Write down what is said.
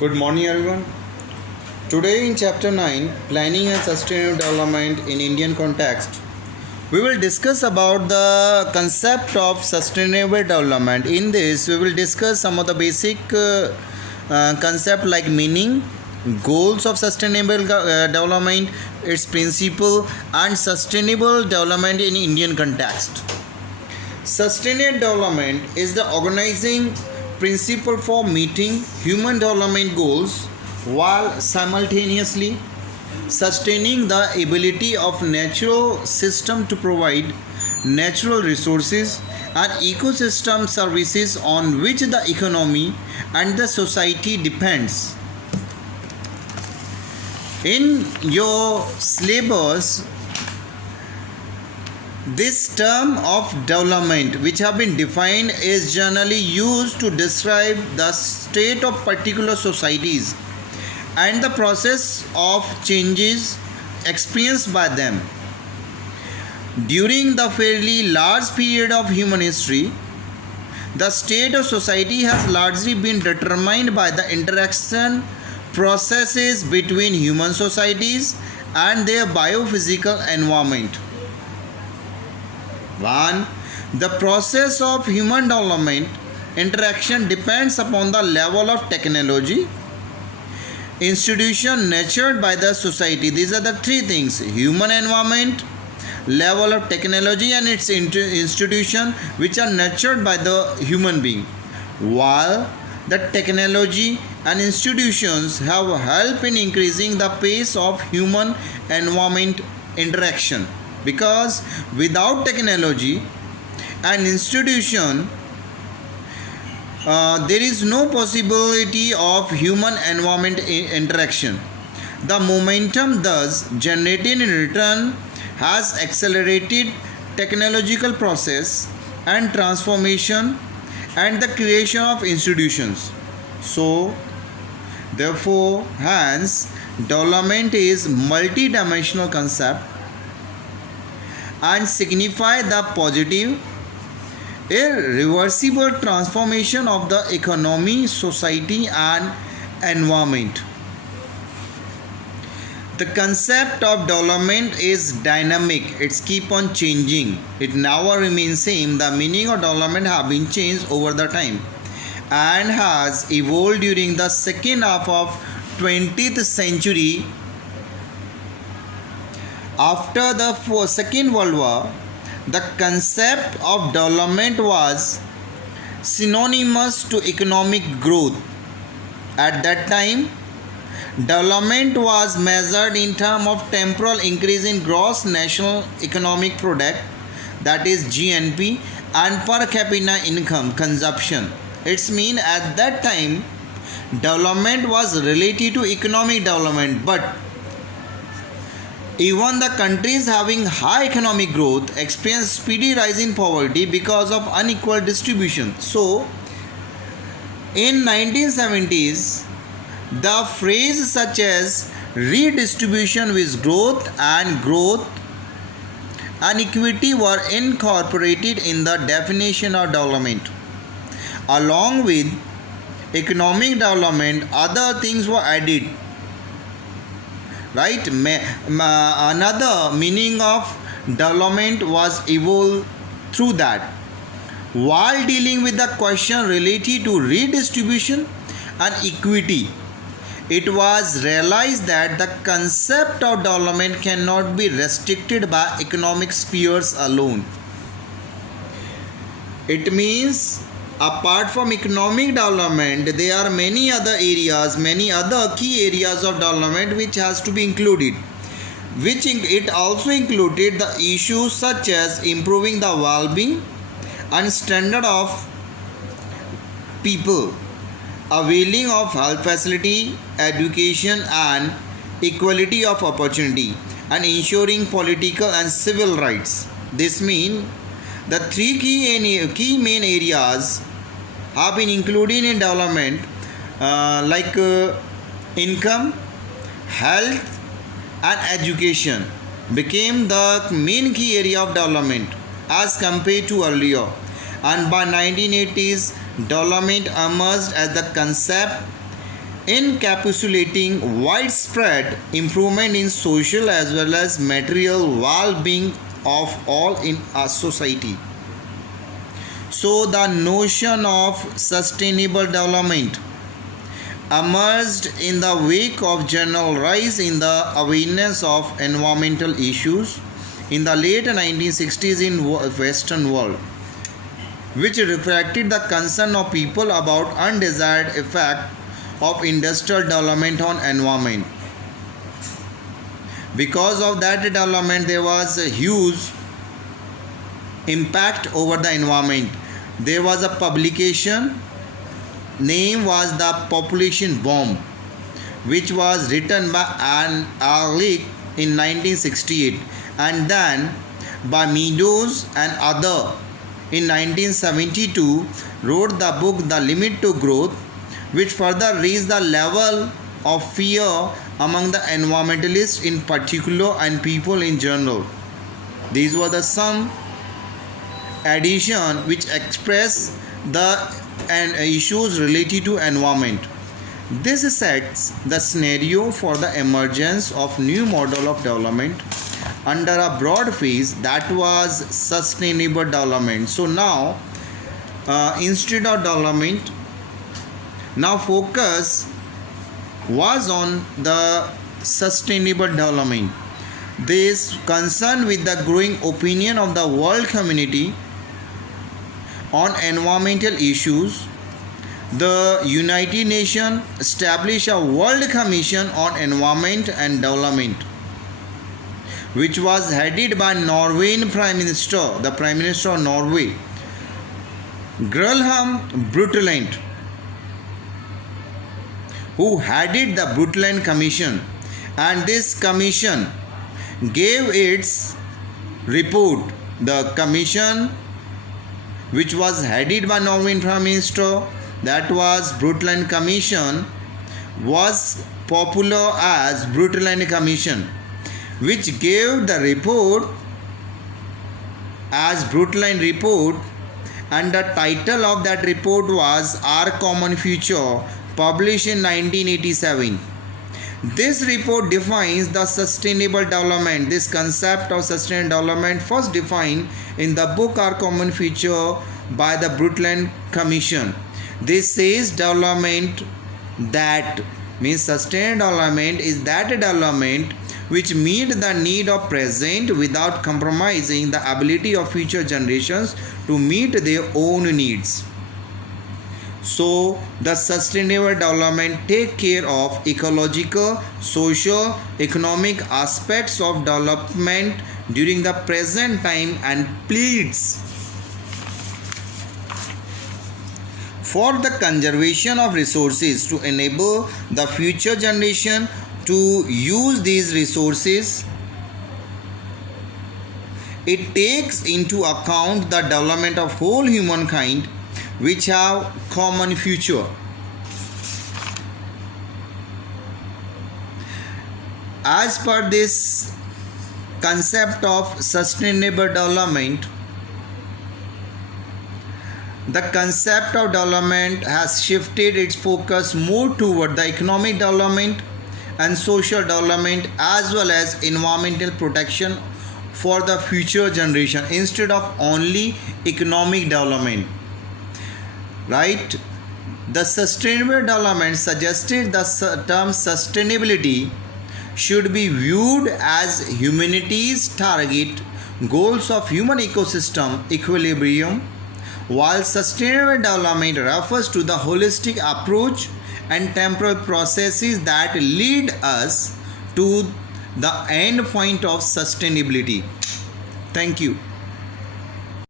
Good morning, everyone. Today, in Chapter 9, Planning and Sustainable Development in Indian Context, we will discuss about the concept of sustainable development. In this, we will discuss some of the basic concept like meaning, goals of sustainable development, its principle, and sustainable development in Indian context. Sustainable development is the organizing principle for meeting human development goals while simultaneously sustaining the ability of natural system to provide natural resources and ecosystem services on which the economy and the society depends. In your syllabus, this term of development, which have been defined, is generally used to describe the state of particular societies and the process of changes experienced by them. During the fairly large period of human history, the state of society has largely been determined by the interaction processes between human societies and their biophysical environment. 1. The process of human development interaction depends upon the level of technology, institution nurtured by the society. These are the three things: human environment, level of technology, and its institution which are nurtured by the human being. While the technology and institutions have helped in increasing the pace of human environment interaction, because without technology and institution there is no possibility of human environment interaction. The momentum thus generated in return has accelerated technological process and transformation and the creation of institutions. So therefore, hence, development is multidimensional concept and signify the positive, irreversible transformation of the economy, society, and environment. The concept of development is dynamic. It's keep on changing. It never remains same. The meaning of development have been changed over the time and has evolved during the second half of 20th century. After the Second World War, the concept of development was synonymous to economic growth. At that time, development was measured in terms of temporal increase in gross national economic product, that is GNP, and per capita income consumption. It's mean at that time development was related to economic development, but even the countries having high economic growth experience speedy rise in poverty because of unequal distribution. So, in 1970s, the phrase such as redistribution with growth and equity were incorporated in the definition of development. Along with economic development, other things were added. Right? Another meaning of development was evolved through that. While dealing with the question related to redistribution and equity, it was realized that the concept of development cannot be restricted by economic spheres alone. It means apart from economic development, there are many other areas, many other key areas of development which has to be included, which it also included the issues such as improving the well-being and standard of people, availing of health facility, education and equality of opportunity, and ensuring political and civil rights. This means the three key main areas have been included in development, like income, health and education became the main key area of development as compared to earlier. And by 1980s, development emerged as the concept encapsulating widespread improvement in social as well as material well-being of all in a society. So the notion of sustainable development emerged in the wake of general rise in the awareness of environmental issues in the late 1960s in Western world, which reflected the concern of people about undesired effect of industrial development on environment. Because of that development, there was a huge impact over the environment. There was a publication, name was The Population Bomb, which was written by Anne Ehrlich in 1968 and then by Meadows and other in 1972 wrote the book The Limit to Growth, which further raised the level of fear among the environmentalists in particular and people in general. These were the some addition which express the issues related to environment. This sets the scenario for the emergence of new model of development under a broad phase that was sustainable development. So now instead of development, now focus was on the sustainable development. This concern with the growing opinion of the world community on environmental issues, the United Nations established a World Commission on Environment and Development, which was headed by Norwegian Prime Minister, the Prime Minister of Norway, Graham Brundtland, who headed the Brundtland Commission, and this commission gave its report. The commission, which was headed by Norwegian Prime Minister, that was Brundtland Commission, was popular as Brundtland Commission, which gave the report as Brundtland Report, and the title of that report was Our Common Future, published in 1987. This report defines the sustainable development. This concept of sustainable development first defined in the book Our Common Future by the Brundtland Commission. This says development, that means sustainable development is that development which meet the need of present without compromising the ability of future generations to meet their own needs. So the sustainable development take care of ecological, social, economic aspects of development during the present time and pleads for the conservation of resources to enable the future generation to use these resources. It takes into account the development of whole humankind which have common future. As per this concept of sustainable development, the concept of development has shifted its focus more toward the economic development and social development as well as environmental protection for the future generation instead of only economic development. Right? The sustainable development suggested the term sustainability should be viewed as humanity's target goals of human ecosystem equilibrium, while sustainable development refers to the holistic approach and temporal processes that lead us to the end point of sustainability. Thank you.